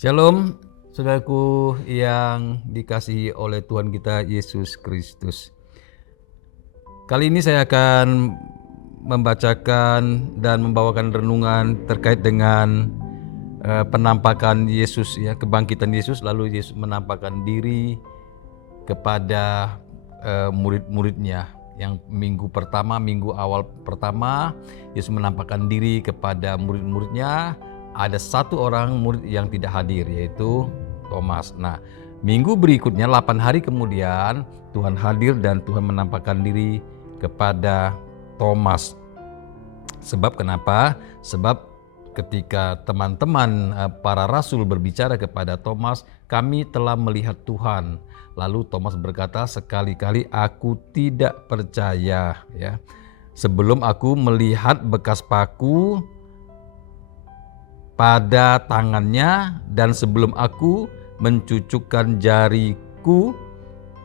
Shalom, saudaraku yang dikasihi oleh Tuhan kita Yesus Kristus. Kali ini saya akan membacakan dan membawakan renungan terkait dengan penampakan Yesus, ya, kebangkitan Yesus, lalu Yesus menampakkan diri kepada murid-muridnya. Yang minggu awal pertama, Yesus menampakkan diri kepada murid-muridnya. Ada satu orang murid yang tidak hadir, yaitu Thomas. Nah, minggu berikutnya 8 hari kemudian Tuhan hadir dan Tuhan menampakkan diri kepada Thomas. Sebab kenapa? Sebab ketika teman-teman para rasul berbicara kepada Thomas, kami telah melihat Tuhan. Lalu Thomas berkata, sekali-kali aku tidak percaya, ya, sebelum aku melihat bekas paku pada tangannya dan sebelum aku mencucukkan jariku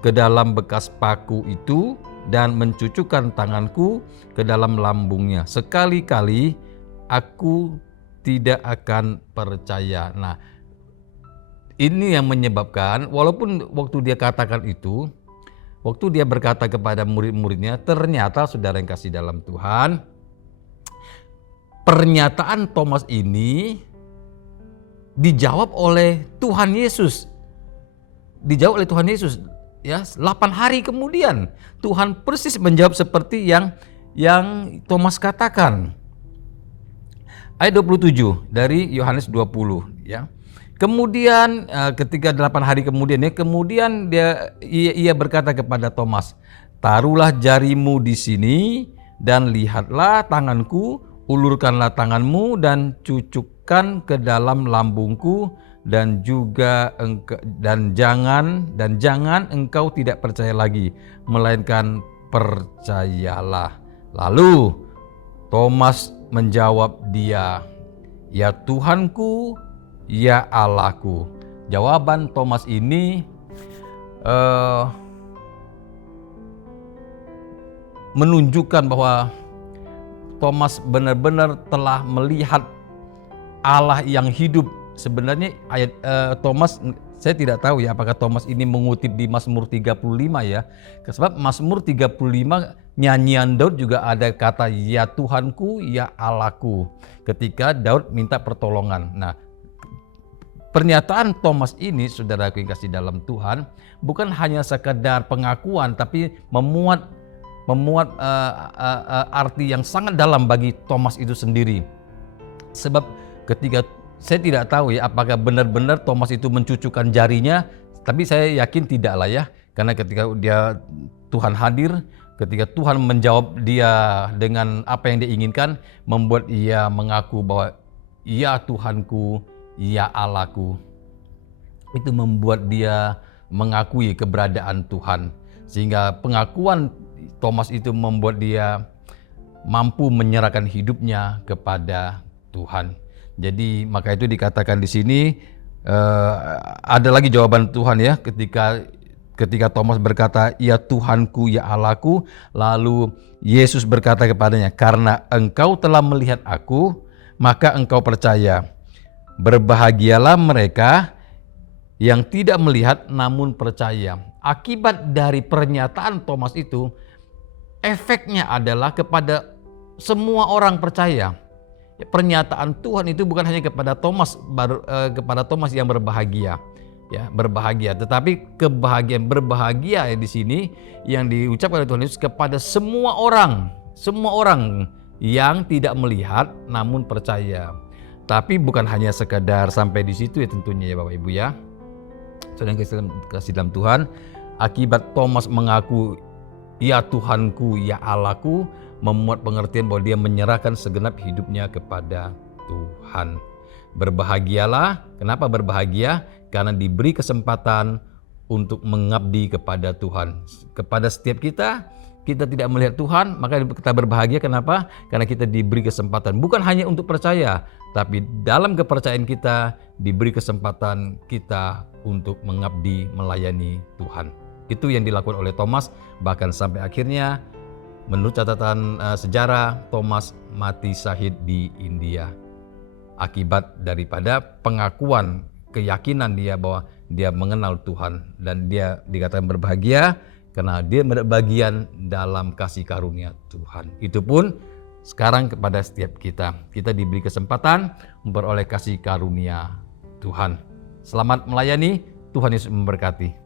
ke dalam bekas paku itu dan mencucukkan tanganku ke dalam lambungnya. Sekali-kali aku tidak akan percaya. Nah, ini yang menyebabkan walaupun waktu dia katakan itu, waktu dia berkata kepada murid-muridnya, ternyata saudara yang kasih dalam Tuhan, pernyataan Thomas ini dijawab oleh Tuhan Yesus. Dijawab oleh Tuhan Yesus, ya, 8 hari kemudian Tuhan persis menjawab seperti yang Thomas katakan. Ayat 27 dari Yohanes 20, ya. Kemudian ketika 8 hari kemudian, ya, kemudian ia berkata kepada Thomas, taruhlah jarimu di sini dan lihatlah tanganku, ulurkanlah tanganmu dan cucukkan ke dalam lambungku, dan jangan engkau tidak percaya lagi, melainkan percayalah. Lalu Thomas menjawab dia, ya Tuhanku, ya Allahku. Jawaban Thomas ini menunjukkan bahwa Thomas benar-benar telah melihat Allah yang hidup. Sebenarnya Thomas, saya tidak tahu ya apakah Thomas ini mengutip di Mazmur 35, ya. Sebab Mazmur 35 nyanyian Daud juga ada kata ya Tuhanku, ya Allahku ketika Daud minta pertolongan. Nah, pernyataan Thomas ini, saudaraku yang kasih dalam Tuhan, bukan hanya sekedar pengakuan, tapi memuat arti yang sangat dalam bagi Thomas itu sendiri. Sebab ketika saya tidak tahu ya apakah benar-benar Thomas itu mencucukkan jarinya, tapi saya yakin tidaklah, ya, karena ketika Tuhan hadir, ketika Tuhan menjawab dia dengan apa yang dia inginkan, membuat ia mengaku bahwa ya Tuhanku, ya Allahku. Itu membuat dia mengakui keberadaan Tuhan, sehingga pengakuan Thomas itu membuat dia mampu menyerahkan hidupnya kepada Tuhan. Jadi maka itu dikatakan di sini ada lagi jawaban Tuhan, ya, ketika Thomas berkata ya Tuhanku, ya Allahku, lalu Yesus berkata kepadanya, karena engkau telah melihat aku, maka engkau percaya. Berbahagialah mereka yang tidak melihat namun percaya. Akibat dari pernyataan Thomas itu, efeknya adalah kepada semua orang percaya. Pernyataan Tuhan itu bukan hanya kepada Thomas yang berbahagia, ya, berbahagia, tetapi berbahagia di sini yang diucapkan oleh Tuhan Yesus kepada semua orang yang tidak melihat namun percaya. Tapi bukan hanya sekedar sampai di situ, ya, tentunya, ya Bapak Ibu, ya. Saudara yang kasih dalam Tuhan, akibat Thomas mengaku ya Tuhanku, ya Allahku, memuat pengertian bahwa dia menyerahkan segenap hidupnya kepada Tuhan. Berbahagialah. Kenapa berbahagia? Karena diberi kesempatan untuk mengabdi kepada Tuhan. Kepada setiap kita tidak melihat Tuhan, maka kita berbahagia. Kenapa? Karena kita diberi kesempatan, bukan hanya untuk percaya, tapi dalam kepercayaan kita diberi kesempatan kita untuk mengabdi, melayani Tuhan. Itu yang dilakukan oleh Thomas, bahkan sampai akhirnya menurut catatan sejarah, Thomas mati syahid di India akibat daripada pengakuan keyakinan dia bahwa dia mengenal Tuhan, dan dia dikatakan berbahagia karena dia berbagian dalam kasih karunia Tuhan. Itu pun sekarang kepada setiap kita. Kita diberi kesempatan memperoleh kasih karunia Tuhan. Selamat melayani, Tuhan Yesus memberkati.